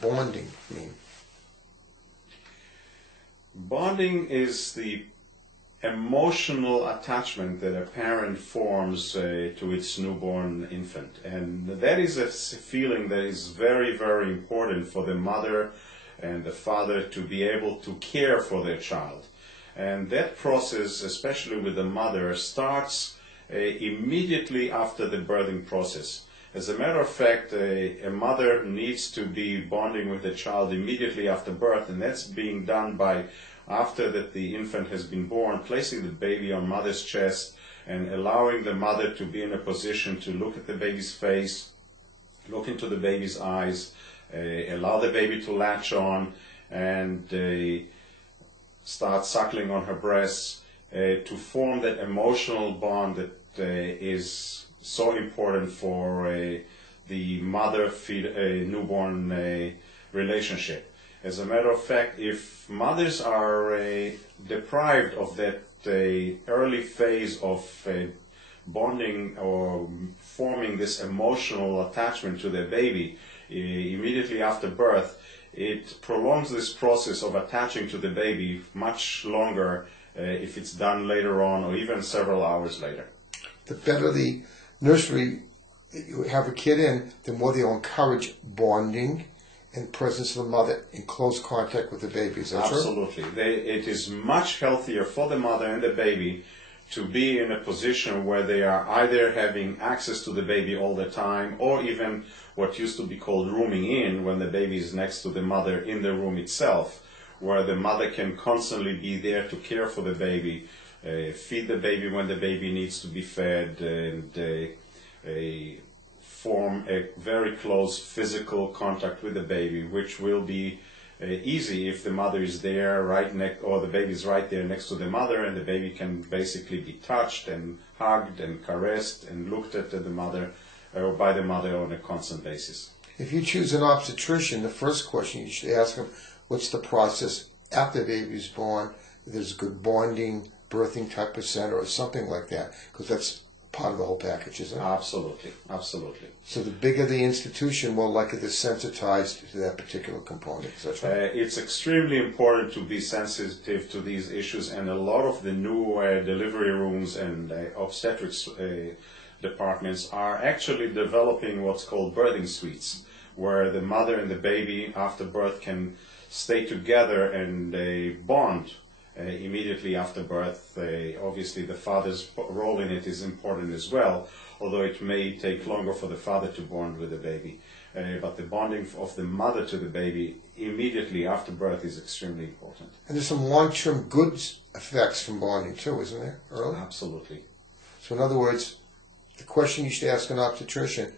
bonding mean? Bonding is the emotional attachment that a parent forms to its newborn infant, and that is a feeling that is very, very important for the mother and the father to be able to care for their child. And that process, especially with the mother, starts immediately after the birthing process. As a matter of fact, a mother needs to be bonding with the child immediately after birth, and that's being done by, after that the infant has been born, placing the baby on mother's chest and allowing the mother to be in a position to look at the baby's face, look into the baby's eyes, allow the baby to latch on and start suckling on her breasts, to form that emotional bond that is so important for the mother-newborn relationship. As a matter of fact, if mothers are deprived of that early phase of bonding or forming this emotional attachment to their baby immediately after birth, it prolongs this process of attaching to the baby much longer if it's done later on or even several hours later. The better the nursery you have a kid in, the more they'll encourage bonding and presence of the mother in close contact with the baby. Is that true? Absolutely. It is much healthier for the mother and the baby to be in a position where they are either having access to the baby all the time, or even what used to be called rooming in, when the baby is next to the mother in the room itself, where the mother can constantly be there to care for the baby, feed the baby when the baby needs to be fed, and form a very close physical contact with the baby, which will be easy if the mother is there right next, or the baby is right there next to the mother, and the baby can basically be touched and hugged and caressed and looked at the mother or by the mother on a constant basis. If you choose an obstetrician, the first question you should ask them, what's the process after the baby is born? If there's good bonding, birthing type of center or something like that, because that's part of the whole package, isn't it? Absolutely, absolutely. So the bigger the institution, more likely they're sensitized to that particular component. Is that right? It's extremely important to be sensitive to these issues, and a lot of the new delivery rooms and obstetrics departments are actually developing what's called birthing suites, where the mother and the baby after birth can stay together and bond immediately after birth. Obviously the father's role in it is important as well, although it may take longer for the father to bond with the baby. But the bonding of the mother to the baby immediately after birth is extremely important. And there's some long-term good effects from bonding too, isn't there, early? Absolutely. So in other words, the question you should ask an obstetrician,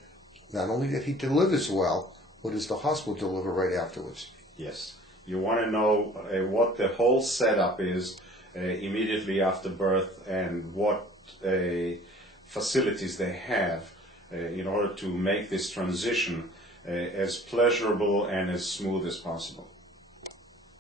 not only that he delivers well, what does the hospital deliver right afterwards? Yes. You want to know what the whole setup is immediately after birth, and what facilities they have in order to make this transition as pleasurable and as smooth as possible.